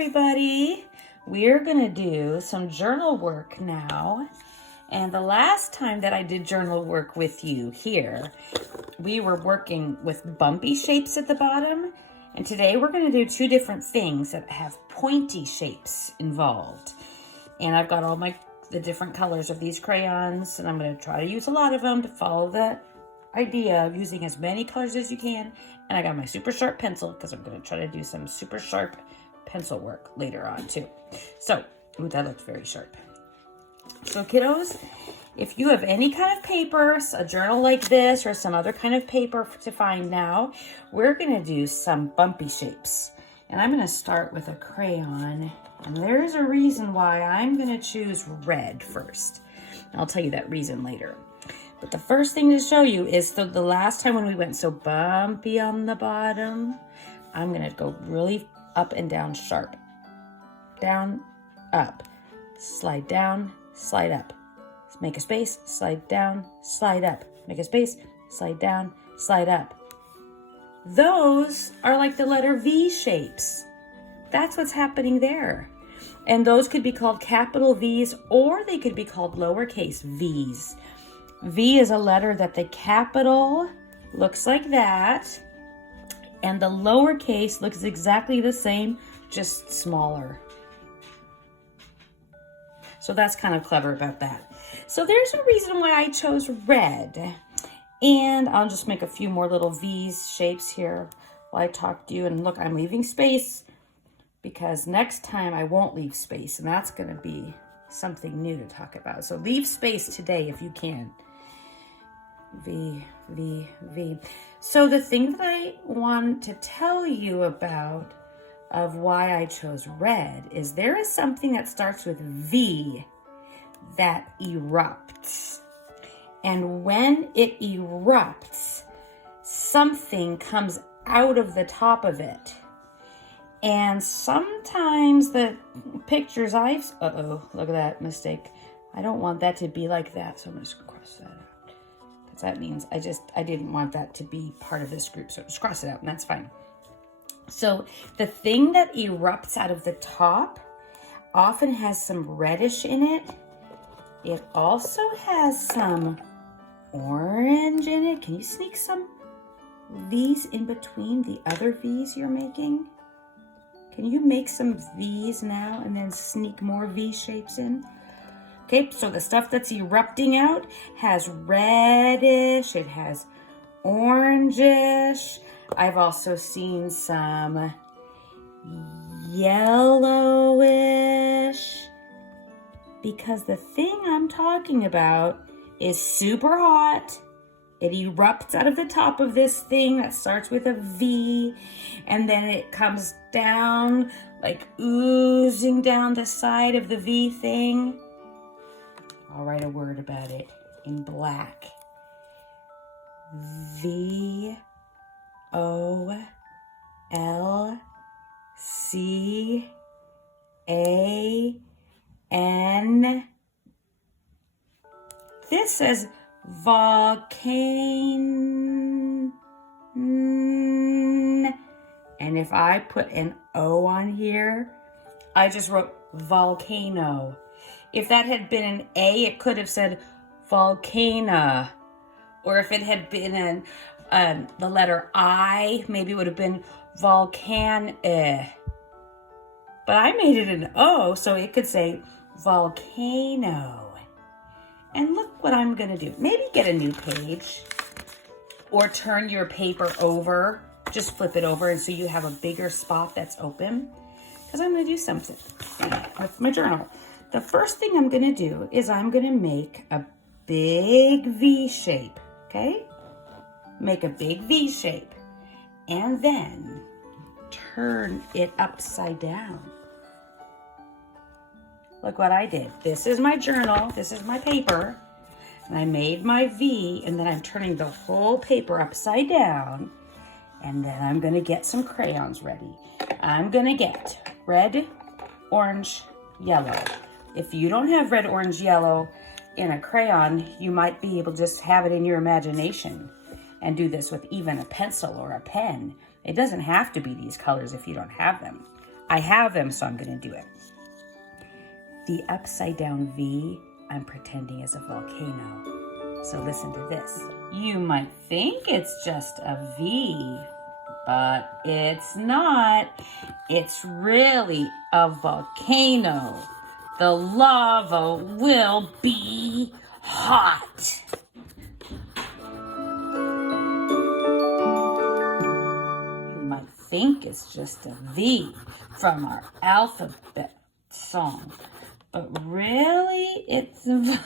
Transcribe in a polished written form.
everybody. We're gonna do some journal work now. And the last time that I did journal work with you here, we were working with bumpy shapes at the bottom. And today we're gonna do two different things that have pointy shapes involved. And I've got all the different colors of these crayons, and I'm gonna try to use a lot of them to follow the idea of using as many colors as you can. And I got my super sharp pencil because I'm gonna try to do some super sharp pencil work later on too. So, ooh, that looks very sharp. So kiddos, if you have any kind of paper, a journal like this or some other kind of paper to find now, we're gonna do some bumpy shapes. And I'm gonna start with a crayon, and there's a reason why I'm gonna choose red first. I'll tell you that reason later. But the first thing to show you is the last time when we went so bumpy on the bottom, I'm gonna go really up and down sharp. Down, up, slide down, slide up. Make a space, slide down, slide up. Make a space, slide down, slide up. Those are like the letter V shapes. That's what's happening there. And those could be called capital V's or they could be called lowercase v's. V is a letter that the capital looks like that, and the lowercase looks exactly the same, just smaller. So that's kind of clever about that. So there's a reason why I chose red. And I'll just make a few more little V's shapes here while I talk to you. And look, I'm leaving space because next time I won't leave space, and that's gonna be something new to talk about. So leave space today if you can. V, V, V. So the thing that I want to tell you about of why I chose red is there is something that starts with V that erupts. And when it erupts, something comes out of the top of it. And sometimes the pictures uh-oh, look at that mistake. I don't want that to be like that, so I'm just gonna cross that out. Because that means I didn't want that to be part of this group, so just cross it out, and that's fine. So the thing that erupts out of the top often has some reddish in it. It also has some orange in it. Can you sneak some V's in between the other V's you're making? Can you make some V's now and then sneak more V shapes in? Okay, so the stuff that's erupting out has reddish, it has orangish. I've also seen some yellowish, because the thing I'm talking about is super hot. It erupts out of the top of this thing that starts with a V, and then it comes down, like oozing down the side of the V thing. I'll write a word about it in black. VOLCAN. This says volcano. And if I put an O on here, I just wrote volcano. If that had been an A, it could have said volcana. Or if it had been the letter I, maybe it would have been volcan. But I made it an O, so it could say volcano. And look what I'm gonna do. Maybe get a new page or turn your paper over. Just flip it over and so you have a bigger spot that's open. Because I'm gonna do something with my journal. The first thing I'm gonna do is I'm gonna make a big V shape, okay? Make a big V shape and then turn it upside down. Look what I did. This is my journal, this is my paper, and I made my V, and then I'm turning the whole paper upside down, and then I'm gonna get some crayons ready. I'm gonna get red, orange, yellow. If you don't have red, orange, yellow in a crayon, you might be able to just have it in your imagination and do this with even a pencil or a pen. It doesn't have to be these colors if you don't have them. I have them, so I'm going to do it. The upside down V, I'm pretending is a volcano. So listen to this. You might think it's just a V, but it's not. It's really a volcano. The lava will be hot. You might think it's just a V from our alphabet song, but really it's a